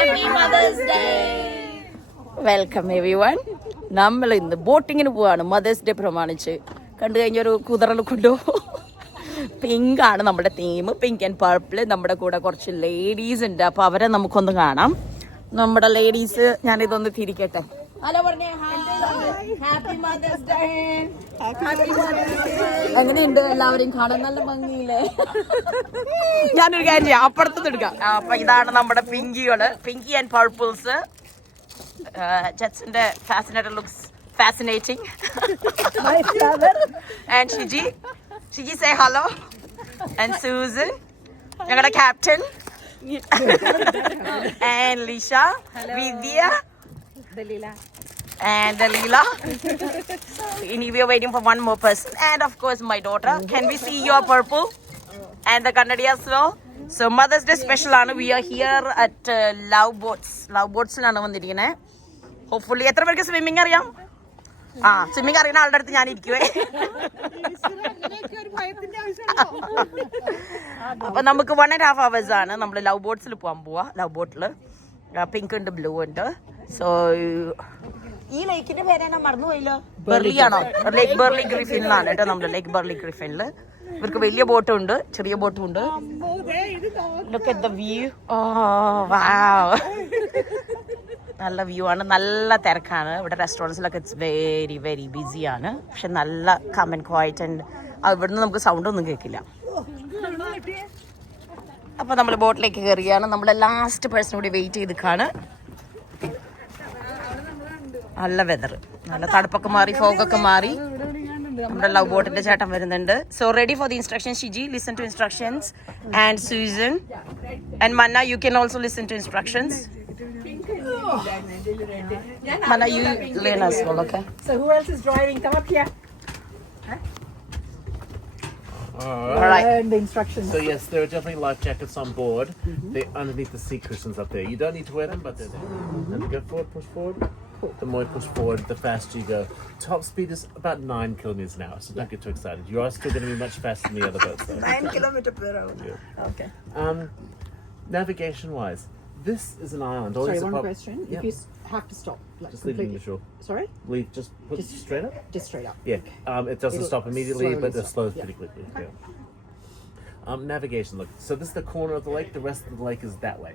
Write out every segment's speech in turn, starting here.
Happy Mother's Day. Welcome everyone. നമ്മൾ ഇന്ന് ബോട്ടിങ്ങിന് പോവാണ് മദേഴ്സ് ഡേ പ്രമാണിച്ച്. കണ്ടു കഴിഞ്ഞൊരു കുതിരൽ കൊണ്ടു. പിങ്ക് ആണ് നമ്മുടെ തീം, പിങ്ക് ആൻഡ് പർപ്പിൾ. നമ്മുടെ കൂടെ കുറച്ച് ലേഡീസ് ഉണ്ട്, അപ്പൊ അവരെ നമുക്കൊന്ന് കാണാം. നമ്മുടെ ലേഡീസ്, ഞാനിതൊന്ന് തിരിക്കട്ടെ. ഹലോ പറഞ്ഞേ. Happy mother's day. എങ്ങനെയുണ്ട് എല്ലാവരെയും കാണാൻ? നല്ല ഭംഗിയില്ലേ? ഞാനൊരു കാര്യം ചെയ്യാം, അപ്പുറത്തുനിന്ന് എടുക്കാം. അപ്പൊ ഇതാണ് നമ്മുടെ പിങ്കികള്, പിങ്കി ആൻഡ് പർപ്പിൾസ്. ജെറ്റ്സിന്റെ fascinated looks fascinating. My brother and Shiji say hello. And Susan, ഞങ്ങളുടെ captain. And Lisha, Vidya, Dalila. And Dalila. We are waiting for one more person. And of course my daughter. Can we see your purple? And the Kannadi as well. So Mother's Day special ആണ്. We are here at Love Boats. Love Boats ലാണ് വന്നിരിക്കുന്നത്. Hopefully എത്ര പേർക്ക് swimming അറിയാം? Swimming അറിയുന്ന ആളുടെ അടുത്ത് ഞാൻ ഇരിക്കുവേ. അപ്പൊ നമുക്ക് 1.5 hours ആണ് നമ്മൾ ലവ് ബോട്ട്സിൽ പോകാൻ പോവാ. ലവ് ബോട്ടിൽ പിങ്ക് ഉണ്ട്, ബ്ലൂ ഉണ്ട്. സോ ഈ ലേക്കിന്റെ പേരാണ് മറന്നുപോയില്ലോ. ബെർലി ആണോ? ലേക്ക് ബെർലി ഗ്രിഫിനിലാണ് കേട്ടോ നമ്മള്. ലേക്ക് ബെർലി ഗ്രിഫിനില് ഇവർക്ക് വലിയ ബോട്ടും ഉണ്ട്, ചെറിയ ബോട്ടും ഉണ്ട്. Look at the view. Oh wow. നല്ല വ്യൂ ആണ്, നല്ല തിരക്കാണ് ഇവിടെ. റെസ്റ്റോറൻറ്റ്സിലൊക്കെ ഇറ്റ്സ് വെരി വെരി ബിസി ആണ്. പക്ഷെ നല്ല കം ആൻഡ് ക്വയറ്റ് ആൻഡ് ഇവിടുന്ന് നമുക്ക് സൗണ്ട് ഒന്നും കേൾക്കില്ല. അപ്പൊ നമ്മൾ ബോട്ടിലേക്ക് കയറിയാണ്. നമ്മളെ ലാസ്റ്റ് പേഴ്സൺ കൂടി വെയിറ്റ് ചെയ്തിക്കാണ്. നല്ല വെതർ, നല്ല തണുപ്പൊക്കെ മാറി, ഫോഗൊക്കെ മാറി. നമ്മുടെ ലവ് ബോട്ടിന്റെ ചേട്ടൻ വരുന്നുണ്ട്. So ready for the instructions. Shiji, listen to instructions. And Susan and Manna, you can also listen to instructions. Mana, you learn as well, okay? So who else is driving? Come up here. All right. Learn the instructions. So yes, there are definitely life jackets on board. They're underneath the seat cushions up there. You don't need to wear them, but they're there. And go forward, push forward. The more you push forward, the faster you go. Top speed is about 9 kilometers an hour, so don't get too excited. You are still going to be much faster than the other boats, though. 9 kilometers per hour. Yeah. Okay. Navigation-wise, this is an island. Sorry, one question. Yep. If you have to stop, like just leave it in the shore. Sorry? Leave, just put it straight up? Just straight up. Yeah. Okay. It doesn't stop immediately, but it slows yeah. pretty quickly. Okay. Yeah. Navigation, look. So this is the corner of the lake. The rest of the lake is that way.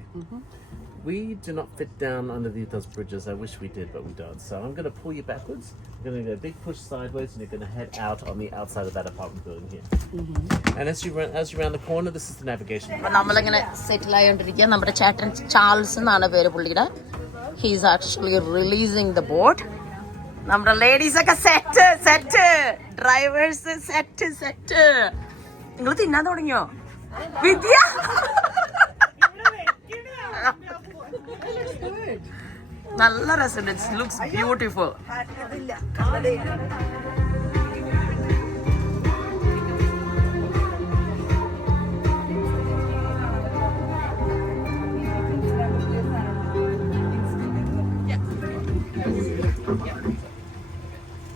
We do not fit down underneath those bridges. I wish we did, but we don't. So I'm going to pull you backwards. You're going to get a big push sideways, and you're going to head out on the outside of that apartment building here. And as you round the corner, this is the navigation. നമ്മളിങ്ങനെ സെറ്റിൽ ആയോണ്ടിരിക്കുക. നമ്മുടെ ചേട്ടൻ Charles എന്നാണ് പേര് പുള്ളിയുടെ. He's actually releasing the boat. നമ്മുടെ ladies ഒക്കെ set drivers set. നിങ്ങൾ തിന്നാൻ തുടങ്ങിയോ വിദ്യ? നല്ല രസമുണ്ട്. It looks beautiful.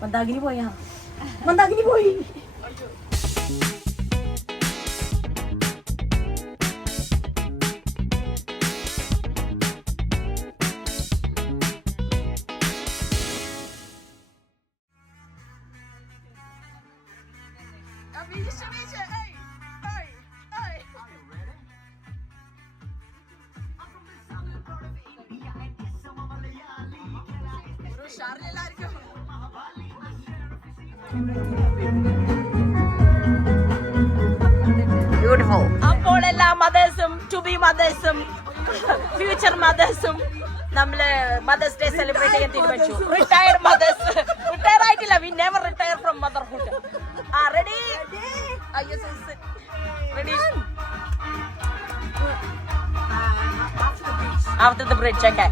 മന്ദാകിനി പോയാ? മന്ദാകിനി പോയി. Beautiful. അപ്പോൾ എല്ലാ മദേഴ്സും, ടു ബി മദേഴ്സും, ഫ്യൂച്ചർ മദേഴ്സും നമ്മള് മദേഴ്സ് ഡേ സെലിബ്രേറ്റ് ചെയ്യാൻ തീരുമാനിച്ചു. റിട്ടയർഡ് മദേഴ്സ്, റിട്ടയർ ആയിട്ടില്ല. We never retire from motherhood. Ready? Ready? After the bridge, okay.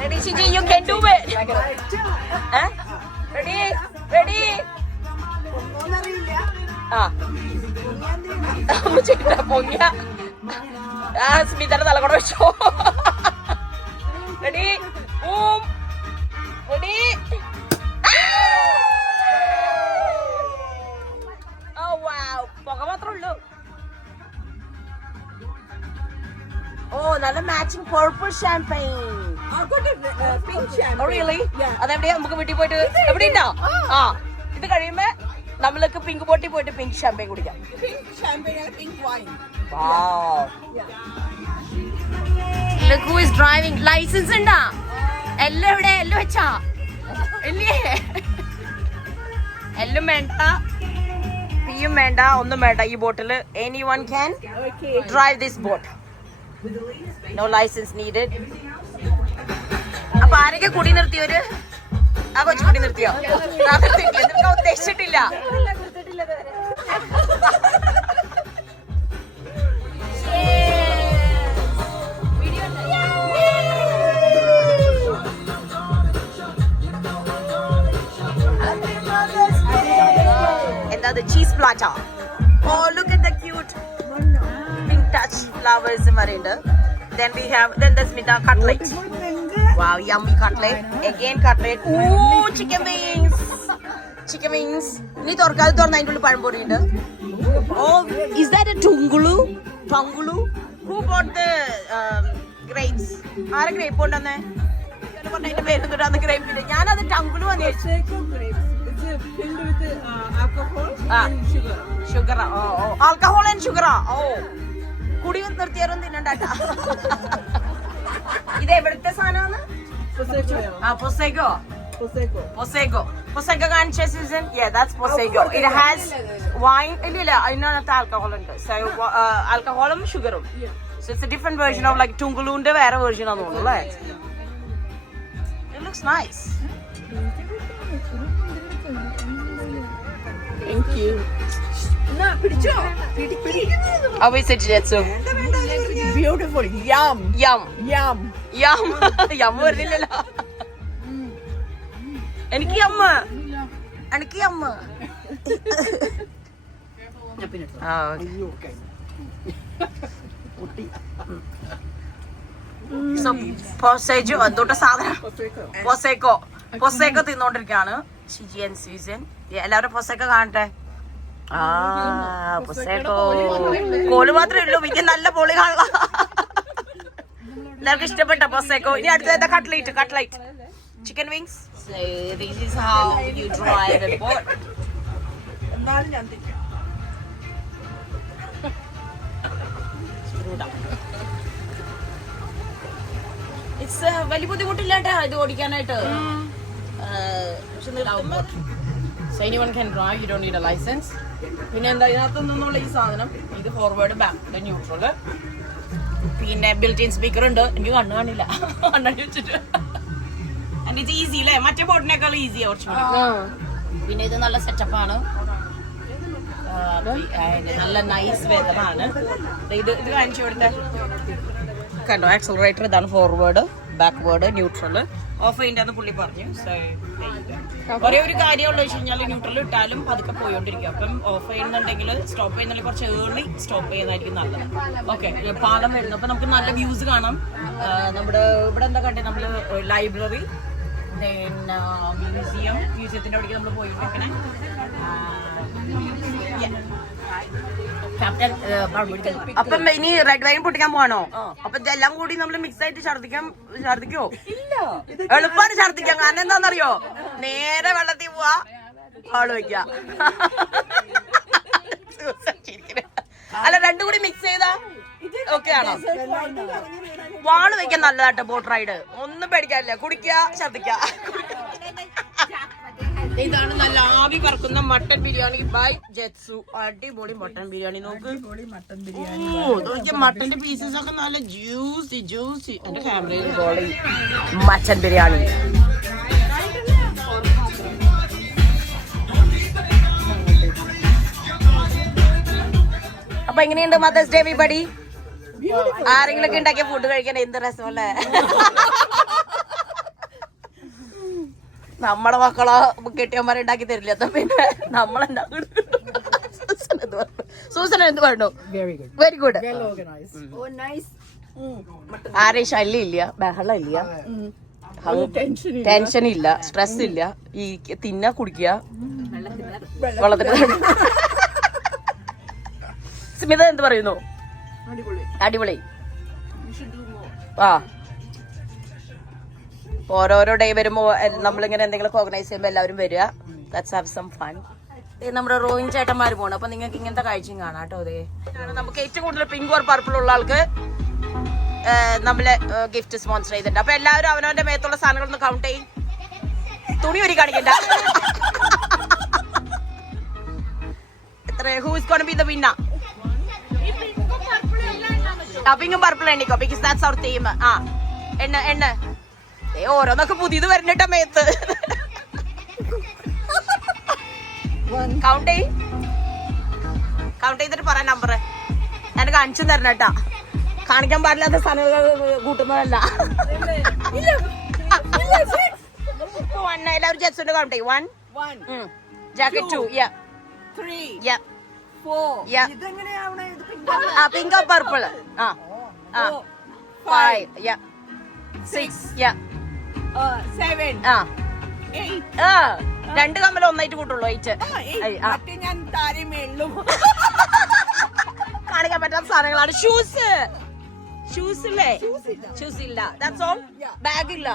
Ready, Shiji, you can do it. Ready? Ready? ചേട്ടാ പൊങ്ങിയ സ്മിതയുടെ തലകൊട വെച്ചോ. റെഡി? റെഡി? പുക മാത്രമേ ഉള്ളൂ. ഓ നല്ല matching purple champagne. I've got a pink champagne. Oh really? Yeah. അതെവിടെയാ നമുക്ക് വീട്ടിൽ പോയിട്ട് എവിടെ ഉണ്ടോ? ആ ഇത് കഴിയുമ്പോ നമ്മൾക്ക് പിങ്ക് ബോട്ടിൽ പോയിട്ട് പിങ്ക് ഷാമ്പെയിൻ കുടിക്കാം. Pink champagne and pink wine. Wow. Look who is driving. License ഉണ്ടാ? എല്ലാം എവിടെ? എല്ലാം വെച്ചാ? ഇല്ലേ? എല്ലാം വേണ്ട, പിയും വേണ്ട, ഒന്നും വേണ്ട ഈ ബോട്ടില്. Anyone can drive this boat. No license needed. അപ്പൊ ആരൊക്കെ കുടി നിർത്തിയവര്? ആ കൊച്ചു കുടി നിർത്തിയോ? നിർത്താൻ ഉദ്ദേശിച്ചിട്ടില്ല. എന്താ cheese Plata. Oh, look at the cute pink touch flowers പറയുന്നുണ്ട്. Then we have there's Smita cutlet. Wow, yummy cutlet. Again cutlet. Ooh, chicken wings. Chicken wings. Ni torkal torna indul pazhampori undu. Oh, is that a tungulu? Tungulu? Who bought the grapes? Aara grape kondanne? Yanu parnayinte peru thirana grape ide. Njan adu tungulu annu Prosecco grapes. It's filled with alcohol and sugar. Sugar. Oh. Alcohol and sugar. Oh. കുടി നിർത്തിയാലും തിന്നണ്ടാ. ഇത് എവിടുത്തെ സാധനമാണ്? Prosecco കാണിച്ച season. Yeah, that's Prosecco. It has wine. ഇല്ല അതിനകത്ത് alcohol ഉണ്ട്. So ആൽക്കഹോളും ഷുഗറും. So it's a different version of like Tunguluന്റെ വേറെ version ആണെന്ന് തോന്നുന്നു അല്ലേ? It looks nice. Thank you. How is it, Jetsu? Beautiful. Yum. Yum. Yum. Yum. Yum വരുന്നില്ലല്ലോ. എനിക്ക് യമ്മ. എനിക്ക് യമ്മ. ആ ഓക്കേ. So Prosecco എന്തോട്ട സാധനം? Prosecco തിന്നോണ്ടിരിക്കാണ് ഷിജി ആൻഡ് സീസൺ. എല്ലാവരും Prosecco കാണട്ടെ. Prosecco. കോല് മാത്രമേ ഉള്ളൂ, പിന്നെ നല്ല പൊളി കാണുക. എല്ലാവർക്കും ഇഷ്ടപ്പെട്ട Prosecco. ഇനി അടുത്ത cutlet chicken wings. This is how you drive a boat. എന്നാലും ഞാൻ തിരിക്കാം. It's വലിയ ബുദ്ധിമുട്ടില്ലാട്ടാ ഇത് ഓടിക്കാനായിട്ട്. So anyone can drive, you don't need a license. പിന്നെ എന്താ ഇതിനകത്ത് നിന്നുള്ള ഈ സാധനം, ഇത് ഫോർവേഡ് ബാക്ക് ന്യൂട്രൽ, പിന്നെ ബിൽറ്റ് ഇൻ സ്പീക്കർ ഉണ്ട്. എനിക്ക് കണ്ണു കാണില്ല, കണ്ണടി വെച്ചിട്ട്. ആൻഡ് ഇത് ഈസി അല്ലേ, മറ്റേ ബോട്ടിനേക്കാൾ ഈസിയാ കുറച്ചുകൂടി. പിന്നെ ഇത് നല്ല സെറ്റപ്പാണ്, നല്ല നൈസ് വെതറാണ്. ഇത് കാണിച്ചു കൊടുത്തേ കണ്ടോ, ആക്സലറേറ്റർ ഇതാണ്, ഫോർവേഡ് ബാക്ക്വേർഡ് ന്യൂട്രൽ. ഓഫ് ചെയ്യേണ്ടതെന്ന് പുള്ളി പറഞ്ഞു. ഒരേ ഒരു കാര്യമുള്ള വെച്ച് കഴിഞ്ഞാൽ ന്യൂട്രൽ ഇട്ടാലും പതുക്കെ പോയോണ്ടിരിക്കും. അപ്പം ഓഫ് ചെയ്യുന്നുണ്ടെങ്കിൽ സ്റ്റോപ്പ് ചെയ്യുന്നുണ്ടെങ്കിൽ കുറച്ച് ഏർലി സ്റ്റോപ്പ് ചെയ്യുന്നതായിരിക്കും നല്ലത്. ഓക്കെ, പാലം വരുന്നു, അപ്പൊ നമുക്ക് നല്ല വ്യൂസ് കാണാം. നമ്മുടെ ഇവിടെ എന്താ കണ്ടേ, നമ്മള് ലൈബ്രറി, പിന്നെ മ്യൂസിയത്തിന്റെ അവിടേക്ക് നമ്മൾ പോയിട്ടിരിക്കണേ. അപ്പം ഇനി റെഡ് വൈൻ പൊട്ടിക്കാൻ പോവാണോ? അപ്പൊ ഇതെല്ലാം കൂടി നമ്മൾ മിക്സ് ആയിട്ട് ഛർദിക്കോ? എളുപ്പമാണ് ഛർദിക്കാൻ. കാരണം എന്താണെന്നറിയോ, നേരെ വെള്ളത്തിൽ പോവാ, ആള് വെക്ക. അല്ല, രണ്ടും കൂടി മിക്സ് ചെയ്താ ഓക്കെ ആണോ? വാള് വെക്കാൻ നല്ലതാട്ടോ ബോട്ട് റൈഡ്. ഒന്നും പേടിക്കാനില്ല, കുടിക്കുക ഛർദിക്ക. ഇതാണ് നല്ല ആവി പറക്കുന്ന മട്ടൻ ബിരിയാണി ബൈ ജെറ്റ്സു. അടിപൊളി മട്ടൻ ബിരിയാണി. നോക്ക്, മട്ടന്റെ പീസസ് ഒക്കെ നല്ല ജ്യൂസി. എന്റെ ഫാമിലിയിൽ മട്ടൻ ബിരിയാണി. അപ്പൊ എങ്ങനെയുണ്ട് മദേഴ്സ് ഡേ എവരിബഡി? ആരെങ്കിലും ഒക്കെ ഉണ്ടാക്കിയ ഫുഡ് കഴിക്കാൻ എന്ത് രസമല്ലേ? നമ്മളെ മക്കളോ കെട്ടിയന്മാരെ ഉണ്ടാക്കി തരില്ല, പിന്നെ നമ്മളെന്താ? സൂസൻ എന്ത് പറഞ്ഞു? Very good. ആരെയും ശല്യം ഇല്ല, ബഹളം ഇല്ല, ടെൻഷൻ ഇല്ല, സ്ട്രെസ് ഇല്ല. ഈ തിന്ന കുടിക്കുക, വെള്ളത്തിന്. സ്മിത എന്ത് പറയുന്നു? അടിപൊളി. should do more. ആ ഓരോരോ ഡേ വരുമ്പോ നമ്മളിങ്ങനെ എന്തെങ്കിലും ഓർഗനൈസ് ചെയ്യുമ്പോ എല്ലാവരും വരിക. Let's have some fun. നമ്മുടെ റോയിങ് ചേട്ടന്മാർ പോകണം. അപ്പൊ നിങ്ങൾക്ക് ഇങ്ങനത്തെ കാഴ്ചയും കാണാം കേട്ടോ. അതെ നമുക്ക് ഏറ്റവും കൂടുതൽ പിങ്ക് ഓർ പർപ്പിൾ ഉള്ള ആൾക്ക് നമ്മള് ഗിഫ്റ്റ് സ്പോൺസർ ചെയ്തിട്ടുണ്ട്. അപ്പൊ എല്ലാവരും അവനവന്റെ മേത്തുള്ള സാധനങ്ങളൊന്ന് കൗണ്ട് ചെയ്യും. തുണി ഒരു കാണിക്കണ്ട. എത്ര who is gonna be the winner? പിങ്കും പർപ്പിൾ എണ്ണിക്കോ, ബിക്കോസ് ദാറ്റ്സ് അവർ തീം. ആ എണ്ണ ഓരോന്നൊക്കെ പുതിയത് വരുന്നിട്ട മേത്ത്. കൗണ്ട് ചെയ്തിട്ട് പറയാൻ നമ്പർ ഞാൻ കാണിച്ചു തരണം കേട്ടാ. കാണിക്കാൻ പാടില്ലാത്ത സാധനങ്ങൾ കൂട്ടുന്നതല്ല. എല്ലാവരും ജെറ്റ്സിന്റെ കൗണ്ട് ചെയ്യും. 1 ജാക്കറ്റ് 2 3 4 പിങ്ക് ഓർ പർപ്പിൾ 5 6 7 8 രണ്ട് കമ്മൽ ഒന്നായിട്ട് കൂട്ടുള്ളൂ. 8 മറ്റേ ഞാൻ താഴെ മേളിലും കാണിക്കാൻ പറ്റാത്ത സാധനങ്ങളാണ്. ഷൂസ് ഇല്ലേ? ഷൂസ് ഇല്ല. That's all. ബാഗ് ഇല്ല.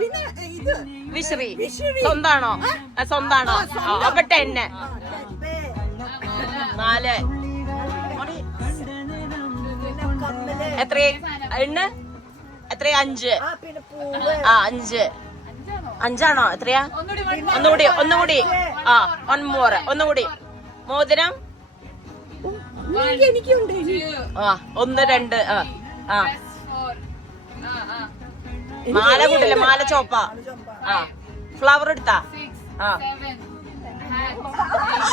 പിന്നെ ഇത് വിശ്രീ സ്വന്താണോ? സ്വന്താണോ? അപ്പൊ 10 4 എത്ര എണ്ണ? എത്ര? 5 5 5ആണോ? എത്രയാ? ഒന്നുകൂടി 1 more. ഒന്നുകൂടി മോതിരം. എനിക്കുണ്ട്. 1 2 മാല കൂട്ടില്ലേ? മാല ചോപ്പ. ഫ്ലവർ എടുത്താ?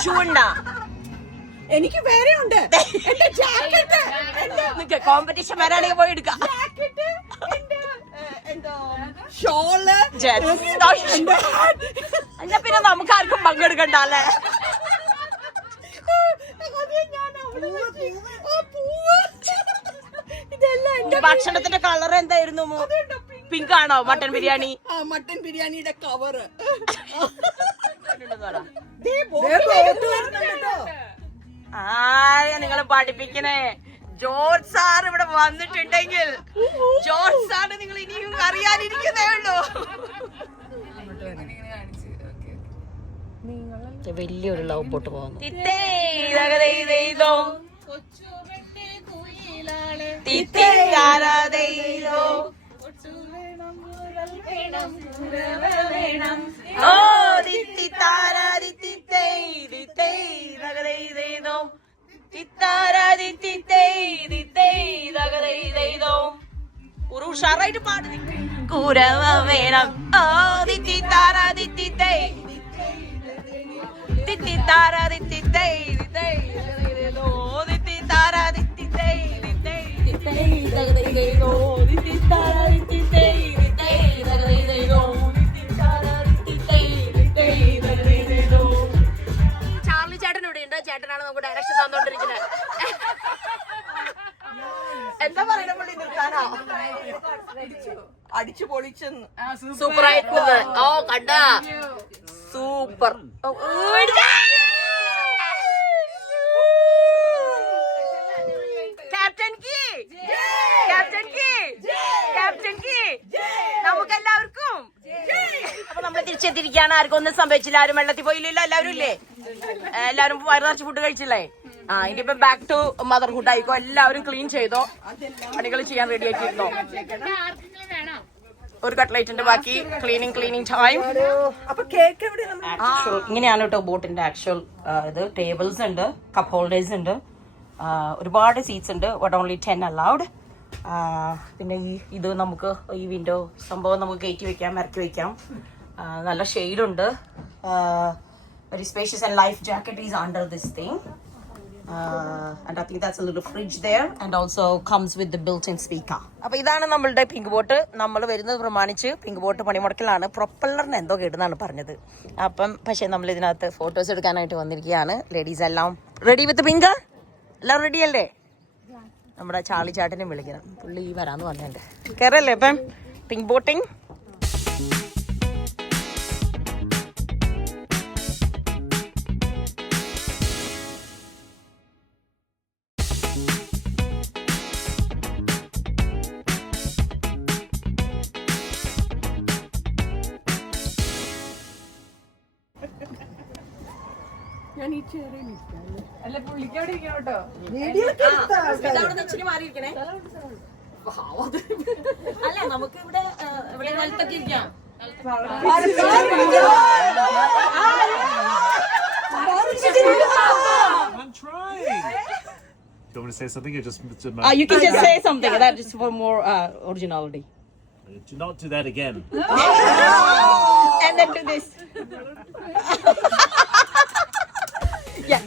ഷൂ ഉണ്ടാ? എനിക്ക് വേറെ ഉണ്ട്. കോമ്പറ്റീഷൻ വരാണെങ്കിൽ പോയി എടുക്കാം. ഷോള് എന്നാ പിന്നെ നമുക്ക് ആർക്കും പങ്കെടുക്കണ്ട അല്ലേ? ഭക്ഷണത്തിന്റെ കളർ എന്തായിരുന്നു? പിങ്ക് ആണോ? മട്ടൻ ബിരിയാണി. മട്ടൻ ബിരിയാണിയുടെ കവറ്. ആരെയാ നിങ്ങള് പഠിപ്പിക്കണേ? ജോർജ് സാർ ഇവിടെ വന്നിട്ടുണ്ടെങ്കിൽ ജോർജ് സാറിന് നിങ്ങൾ ഇനിയും അറിയാനിരിക്കുന്നേ ഉള്ളൂ. വലിയൊരു ലവ് ബോട്ട് പോകുന്നു. ഉഷാറായിട്ട് പാടുന്നു. കുരവ വേണം. ഓ ദിത്തി താര ദിത്തി തൈ ദിത്തി താര ദിത്തി തൈ ദിത്തൈ ദിത്തി താര ദിത്തി തൈ ദിത്തൈ ദിത്തൈ ദഗദൈദൈദോ ദിത്തി താര ദിത്തി തൈ ദിത്തൈ ദഗദൈദൈദോ ദിത്തി താര ദിത്തി തൈ ദിത്തൈ ദഗദൈദൈദോ. ചാർലി ചേട്ടൻ ഇവിടെ ഉണ്ട്. ചേട്ടനാണ് നമുക്ക് ഡയറക്ഷൻ തന്നോണ്ടിരിക്കുന്നത്. എന്താ പറയുന്ന പുള്ളി നിർത്താനോ? അടിച്ചു പൊളിച്ചെന്ന്. സൂപ്പർ ആയിട്ട്. ഓ കണ്ട സൂപ്പർ. നമുക്ക് എല്ലാവർക്കും. അപ്പൊ നമ്മൾ തിരിച്ചെത്തിരിക്കുകയാണ്. ആർക്കും ഒന്നും സംഭവിച്ചില്ല. ആരും വെള്ളത്തിൽ പോയില്ലല്ലോ. എല്ലാവരും ഇല്ലേ? എല്ലാവരും വയറ് നിറച്ച് ഫുഡ് കഴിച്ചില്ലേ? ഇനിയിപ്പോ ബാക്ക് ടു മദർഹുഡ് ആയിക്കോ. എല്ലാവരും ക്ലീൻ ചെയ്തോ. പണികൾ ചെയ്യാൻ റെഡി ആക്കിയിരുന്നോ? ഒരു കട്ട്ലൈറ്റിന്റെ ബാക്കി. Cleaning time. അപ്പൊ കേക്ക് എവിടെ? ഇങ്ങനെയാണ് കേട്ടോ ബോട്ടിന്റെ ആക്ച്വൽ ഇത്. ടേബിൾസ് ഉണ്ട്, കപ്പ് ഹോൾഡേഴ്സ് ഉണ്ട്, ഒരുപാട് സീറ്റ്സ് ഉണ്ട്. But only 10 allowed. പിന്നെ ഇത് നമുക്ക് ഈ വിൻഡോ സംഭവം നമുക്ക് കയറ്റി വെക്കാം, ഇറക്കി വെക്കാം. നല്ല ഷെയ്ഡുണ്ട്. Very spacious and life jacket is under this thing. And I think that's a little fridge there and also comes with the built-in speaker. അപ്പൊ ഇതാണ് നമ്മളുടെ പിങ്ക് ബോട്ട്. നമ്മൾ വരുന്നത് പ്രമാണിച്ച് പിങ്ക് ബോട്ട് പണിമുടക്കിലാണ്. പ്രൊപ്പല്ലറിന് എന്തോ കേടുന്നാണ് പറഞ്ഞത്. അപ്പം പക്ഷെ നമ്മൾ ഇതിനകത്ത് ഫോട്ടോസ് എടുക്കാനായിട്ട് വന്നിരിക്കുകയാണ്. ലേഡീസ് എല്ലാം റെഡി വിത്ത് പിങ്ക്. എല്ലാം റെഡി അല്ലേ? നമ്മുടെ ചാർലി ചാട്ടനെ വിളിക്കണം. പുള്ളി വരാന്ന് പറഞ്ഞിട്ടുണ്ട്. കയറല്ലേ ഇപ്പം പിങ്ക് ബോട്ടിങ്. ഞാൻ ഈ ചെറിയ അല്ല പുള്ളിക്ക് അവിടെ ഇരിക്കണം കേട്ടോ. ഇതവിടെ ഇച്ചിരി മാറിയിരിക്കണേ. അല്ല നമുക്ക് ഇവിടെ നിലത്തൊക്കെ ഇരിക്കാം. I'm trying. Do you want me to say something or just You can just say something that just for more originality. Do not do that again. And then do this. Yeah.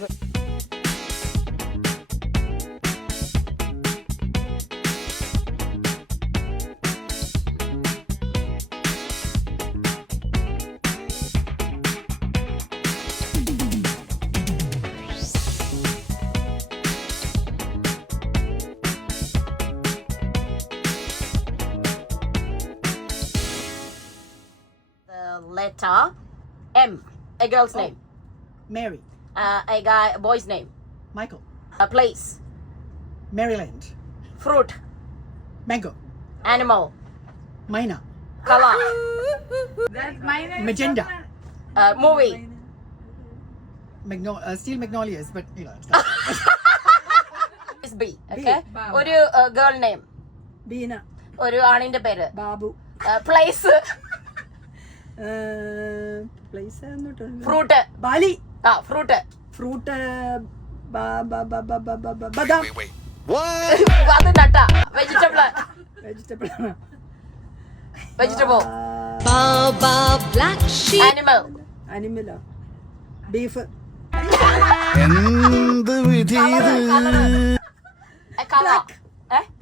Letter M. A girl's name. Mary. A boy's name. Michael. A place. Maryland. Fruit. Mango. Animal. Mina. Color. Magenta. Movie. Steel magnolias, but you know. Is B. Okay. ഒരു girl name. Beena. ഒരു ആണിന്റെ പേര്. Babu. Place. Place Fruit. Bali. Fruit. Fruit. Badam. അത് നട്ട. Vegetable. Vegetable. Vegetable. Black sheep. Animal. Animal. Beef. എന്ത് വിധി A color.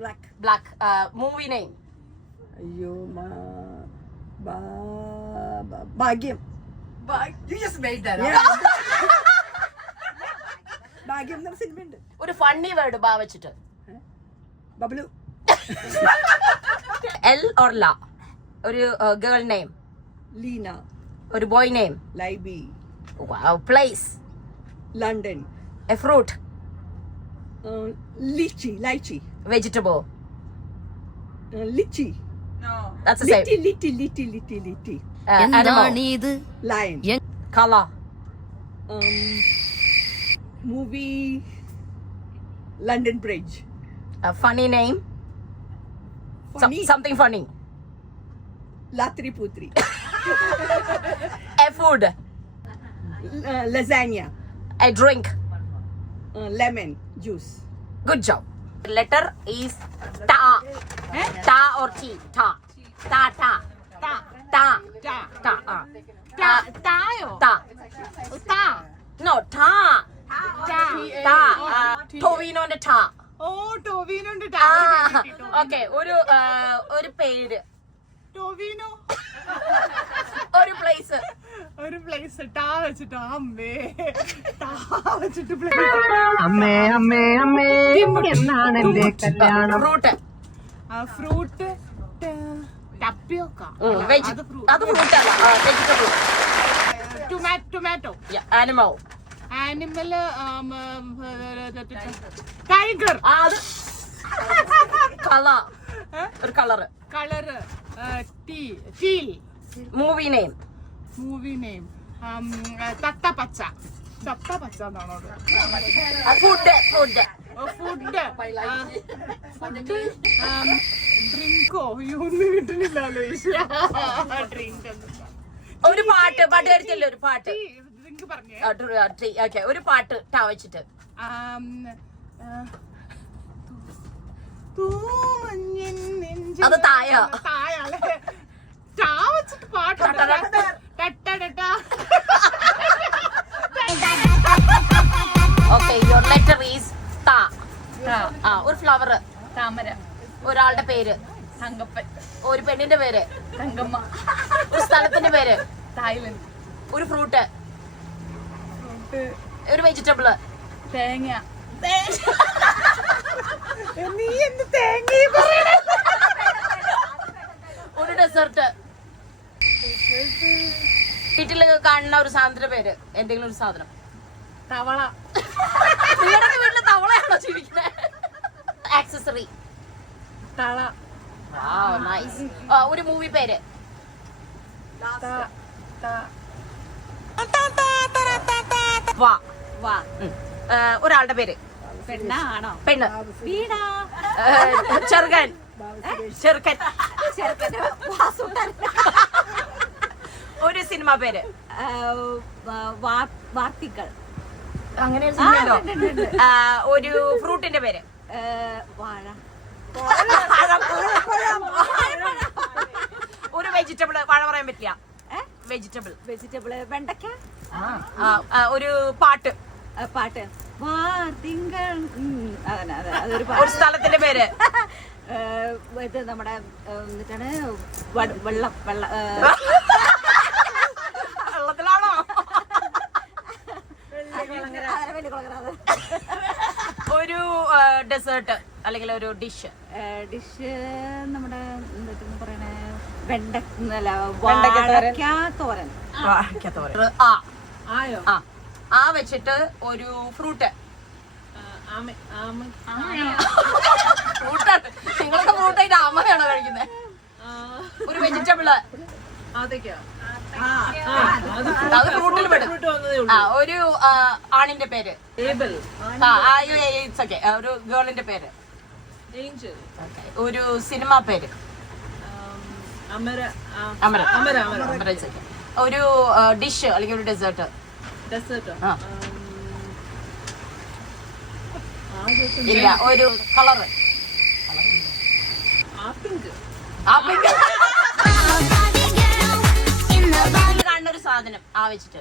Black. Black. Movie name. അയ്യോ ഭാഗ്യം. You just made that Yeah. ഭാഗ്യം എന്ന സിനിമയുണ്ട്. ഒരു ഫണ്ണി വേർഡ് ബാ വെച്ചിട്ട്. ബബ്ലു. L or La. ഒരു girl name. ലീന. ഒരു boy name. ലൈബി. Wow. Place. London. A fruit. Lychee. Lychee. Vegetable. Lychee. No. That's the same. ലിറ്റി. Animal. എന്താണിത്? Lion. Color. Movie London Bridge. A funny name. Something funny. ലാത്രി പൂത്രി. A food. Lasagna. A drink. Lemon juice. Good job. Letter is Ta. Ta or T. Ta. Ta. Ta. Ta. Ta. Ta. Ta. തായോ? Ta. താ. No. Ta. Ta. Tovinoന്റെ Ta. ഓ ടോവിനോണ്ട് Okay. ഒരു പേര്. ടോവിനോ ഒരു place. ഒരു place ടാ വെച്ചിട്ടോ അമ്മേ ടാ വെച്ചിട്ട് അമ്മേ അമ്മേ അമ്മേ എന്നാണ് എന്റെ കല്യാണം. ഫ്രൂട്ട്. ഫ്രൂട്ട് ടപ്പിയോക്ക അത് ഫ്രൂട്ട് അല്ല. Vegetable. Tomato. Animal. Animal tiger. അത് കളർ. ഒരു colour. Colour teal. Movie name. Movie name തത്തപ്പച്ച. തത്തപ്പച്ച എന്നാണോ? ഫുഡ്. ഫുഡ്. ഡ്രിങ്കോ ഒന്നും കിട്ടുന്നില്ലല്ലോ. ഡ്രിങ്ക് ഒരു പാട്ട് കേട്ടില്ലേ? ഒരു പാട്ട്. ഡ്രിങ്ക് പറഞ്ഞേ. ഓക്കെ. ഒരു പാട്ട് ടാ വെച്ചിട്ട്. അത് തായ. തായല്ലേ? ടാ വെച്ചിട്ട് പാട്ട്. ഓക്കെ. യുവർ ലെറ്റർ ഈസ് താ. ഒരു ഫ്ലവർ. താമര. ഒരാളുടെ പേര്. തങ്കപ്പൻ. ഒരു പെണ്ണിന്റെ പേര്. തങ്കമ്മ. ഒരു സ്ഥലത്തിന്റെ പേര്. തായ്ലൻഡ്. ഒരു ഫ്രൂട്ട്. ഒരു വെജിറ്റബിള്. തേങ്ങ. നീ എന്ത് തേങ്ങ? ഒരു ഡെസേർട്ട്. വീട്ടിൽ കാണുന്ന ഒരു സാധനത്തിന്റെ പേര്. എന്തെങ്കിലും ഒരു സാധനം. തവള. നിങ്ങളുടെ വീട്ടില് തവളയാണോ ജീവിക്കുന്നത്? ആക്സസറി. തള. നൈസ്. ഒരു മൂവി പേര്. ത- വാ. ഒരാളുടെ പേര്. പെണ്ണാണോ? പെണ്ണ്. വീടാ. ചെറുക്കൻ. ചെറുക്കൻ. ഒരു സിനിമ പേര്. വാർത്തികൾ. അങ്ങനെ ഒരു സിനിമയുണ്ടോ? ഒരു ഫ്രൂട്ടിന്റെ പേര്. വാഴ. ഒരു വെജിറ്റബിൾ. വാഴ പറയാൻ പറ്റില്ല. വെജിറ്റബിൾ. വെജിറ്റബിള്. വെണ്ടയ്ക്ക. ഒരു പാട്ട്. പാട്ട്. വാർത്തിങ്കൾ. അതന്നെ അതെ, അതൊരു ഒരു സ്ഥലത്തിന്റെ പേര്. ഇത് നമ്മുടെ എന്നിട്ടാണ് വെള്ളം. വെള്ളത്തിലാണോ? ഒരു ഡെസേർട്ട് അല്ലെങ്കിൽ ഒരു ഡിഷ്. ഡിഷ് നമ്മുടെ എന്താ പറയണേ, വാഴക്കാത്തോരൻ. ആ വെച്ചിട്ട് ഒരു ഫ്രൂട്ട്. ഫ്രൂട്ടാണ്. നിങ്ങളൊക്കെ ഫ്രൂട്ടായിട്ട് ആമയാണോ കഴിക്കുന്നത്? ഒരു വെജിറ്റബിള്. അത് ഫ്രൂട്ടിൽ പെടും. ഒരു ആണിന്റെ പേര്. It's okay. ഒരു ഗേളിന്റെ പേര്. ഒരു സിനിമ പേര്. ഒരു ഡിഷ് അല്ലെങ്കിൽ ഒരു ഡെസേർട്ട്. ഇല്ല. ഒരു കളറ്. കാണുന്നൊരു സാധനം ആ വെച്ചിട്ട്.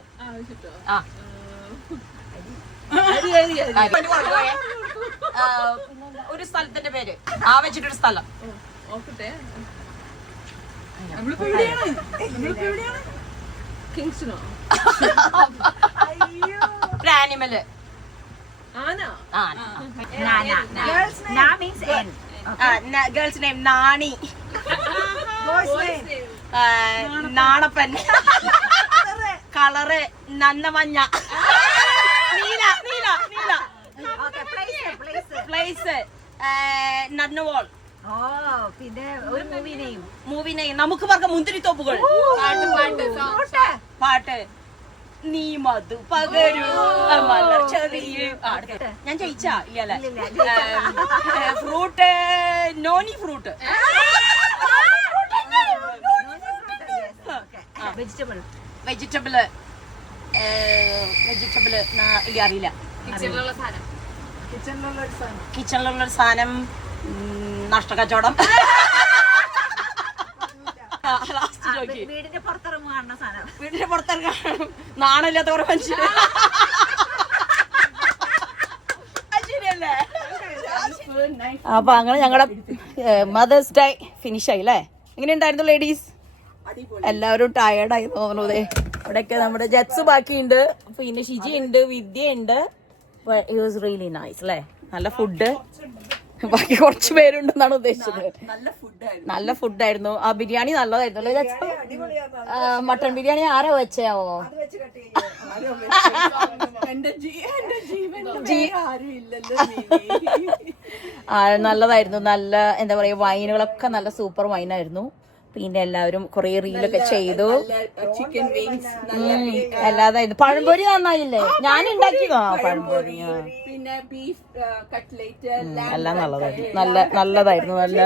ഒരു സ്ഥലത്തിന്റെ പേര്. ആ വെച്ചിട്ടൊരു സ്ഥലം. ഒരു animal. Girls name Nani. Nanappan. Colour നന്നമഞ്ഞ. നീല. നീല. നീല. പ്ലേസ് നന്നവോൾ. പിന്നെ ഒരു മൂവി നെയിം നമുക്ക് പറഞ്ഞ മുന്തിരിത്തോപ്പുകൾ. പാട്ട്. നീ മധു പകരൂ ചെറിയ. ഞാൻ ജയിച്ചാ? ഇല്ലല്ലേ. Fruit. Noni fruit. Vegetable. Vegetable. ഇല്ല, അറിയില്ല. കിച്ചണിലുള്ളൊരു സാധനം. നഷ്ടക്കച്ചവടം. വീടിന്റെ പുറത്തിറങ്ങുന്ന സാധനം. വീടിന്റെ പുറത്തിറങ്ങാൻ നാണില്ലാത്ത കുറെ മനുഷ്യര്. ശരിയല്ലേ? അപ്പൊ അങ്ങനെ ഞങ്ങളുടെ മദേഴ്സ് ഡേ ഫിനിഷ് ആയി അല്ലേ? എങ്ങനെയുണ്ടായിരുന്നു ലേഡീസ്? എല്ലാവരും ടയേർഡായി തോന്നുന്നു. ഇവിടെയൊക്കെ നമ്മുടെ ജറ്റ്സ് ബാക്കിയുണ്ട്, പിന്നെ ഷിജി ഉണ്ട്, വിദ്യ ഉണ്ട്. ഇറ്റ് വാസ് റിയലി നൈസ് അല്ലേ? നല്ല ഫുഡ്. ബാക്കി കുറച്ച് പേരുണ്ടെന്നാണ് ഉദ്ദേശിച്ചത്. നല്ല ഫുഡായിരുന്നു. ആ ബിരിയാണി നല്ലതായിരുന്നു അല്ലേ? മട്ടൺ ബിരിയാണി ആരാ വെച്ചാവോ? നല്ലതായിരുന്നു. നല്ല എന്താ പറയാ, വൈനുകളൊക്കെ നല്ല സൂപ്പർ വൈനായിരുന്നു. പിന്നെ എല്ലാവരും കൊറേ റീലൊക്കെ ചെയ്തു. ചിക്കൻ വിങ്സ് അല്ലാതായിരുന്നു. പഴംപൊരി നന്നായില്ലേ? ഞാൻ ഉണ്ടാക്കിയതാ പഴംപൊരി. പിന്നെ ബീഫ് കട്ട്ലേറ്റ് എല്ലാം നല്ലതായിരുന്നു. നല്ല.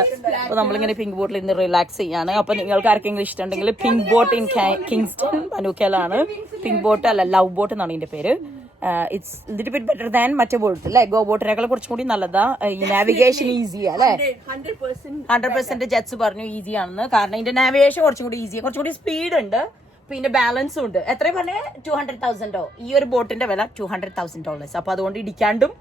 അപ്പൊ നമ്മളിങ്ങനെ പിങ്ക് ബോട്ടിൽ ഇന്ന് റിലാക്സ് ചെയ്യാണ്. അപ്പൊ നിങ്ങൾക്ക് ആർക്കെങ്കിലും ഇഷ്ടമുണ്ടെങ്കിൽ പിങ്ക് ബോട്ട് ഇൻ കിങ്സ്റ്റൺ പനൂക്കലാണ്. പിങ്ക് ബോട്ട് അല്ല, ലവ് ബോട്ട് എന്നാണ് ഇതിന്റെ പേര്. It's little bit better than മറ്റേ ബോട്ട് അല്ലേ? ഗോ ബോട്ടിനേക്കാൾ കുറച്ചും കൂടി നല്ലതാ. ഈ നാവിഗേഷൻ ഈസിയാ അല്ലേ? 100% ജറ്റ്സ് പറഞ്ഞു ഈസി ആണെന്ന്. കാരണം ഇതിന്റെ നാവിഗേഷൻ കുറച്ചും കൂടി ഈസിയാ, കുറച്ചും കൂടി സ്പീഡ് ഉണ്ട്, പിന്നെ ബാലൻസും ഉണ്ട്. എത്ര പറഞ്ഞേ? 200,000 ഈ ഒരു ബോട്ടിന്റെ വില $200,000. അപ്പൊ അതുകൊണ്ട് ഇടിക്കാണ്ടും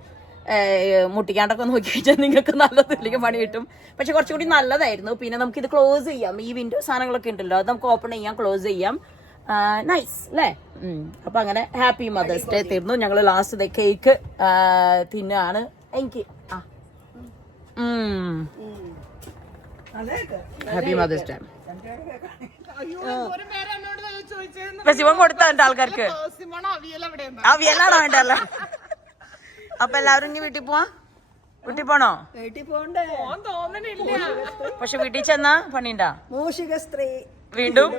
മുട്ടിക്കാണ്ടൊക്കെ നോക്കി വെച്ചാൽ നിങ്ങൾക്ക് നല്ലതിലേക്ക് പണി കിട്ടും. പക്ഷെ കുറച്ചുകൂടി നല്ലതായിരുന്നു. പിന്നെ നമുക്ക് ഇത് ക്ലോസ് ചെയ്യാം. ഈ വിൻഡോ സാധനങ്ങളൊക്കെ ഉണ്ടല്ലോ, അത് നമുക്ക് ഓപ്പൺ ചെയ്യാം, ക്ലോസ് ചെയ്യാം. നൈസ് അല്ലേ? അപ്പൊ അങ്ങനെ ഹാപ്പി മദേഴ്സ് ഡേ തീർന്നു. ഞങ്ങൾ ലാസ്റ്റ് കേക്ക് തിന്നാണ്. എനിക്ക് ഹാപ്പി മദേഴ്സ് ഡേ. ശിവൻ കൊടുത്ത എന്റെ ആൾക്കാർക്ക് അവിയലാണോ വേണ്ടല്ലോ? അപ്പൊ എല്ലാവരും ഇനി വീട്ടിൽ പോവാ? വീട്ടിൽ പോണോ? വീട്ടിൽ പോണ്ടേ? പക്ഷെ വീട്ടിൽ ചെന്നാ പണിയുണ്ടാ? മൂഷിക സ്ത്രീ വീണ്ടും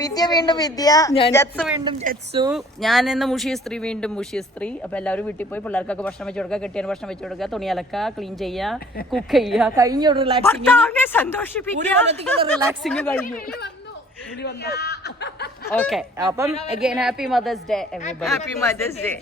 വിദ്യ വീണ്ടും വിദ്യ, ജത്സു വീണ്ടും ജത്സു, ഞാൻ എന്ന മുഷിയ സ്ത്രീ വീണ്ടും മുഷിയ സ്ത്രീ. അപ്പൊ എല്ലാവരും വീട്ടിൽ പോയി പിള്ളേർക്കൊക്കെ ഭക്ഷണം വെച്ച് കൊടുക്കുക, കെട്ടിയ ഭക്ഷണം വെച്ച് കൊടുക്കുക, തുണി അലക്കുക, ക്ലീൻ ചെയ്യുക, കുക്ക് ചെയ്യുക, കഴിഞ്ഞ റിലാക്സിംഗ് സന്തോഷിപ്പിക്കുക, റിലാക്സിംഗ് കഴിഞ്ഞു. ഓക്കെ, അപ്പം again happy mother's day everybody. Happy mother's day.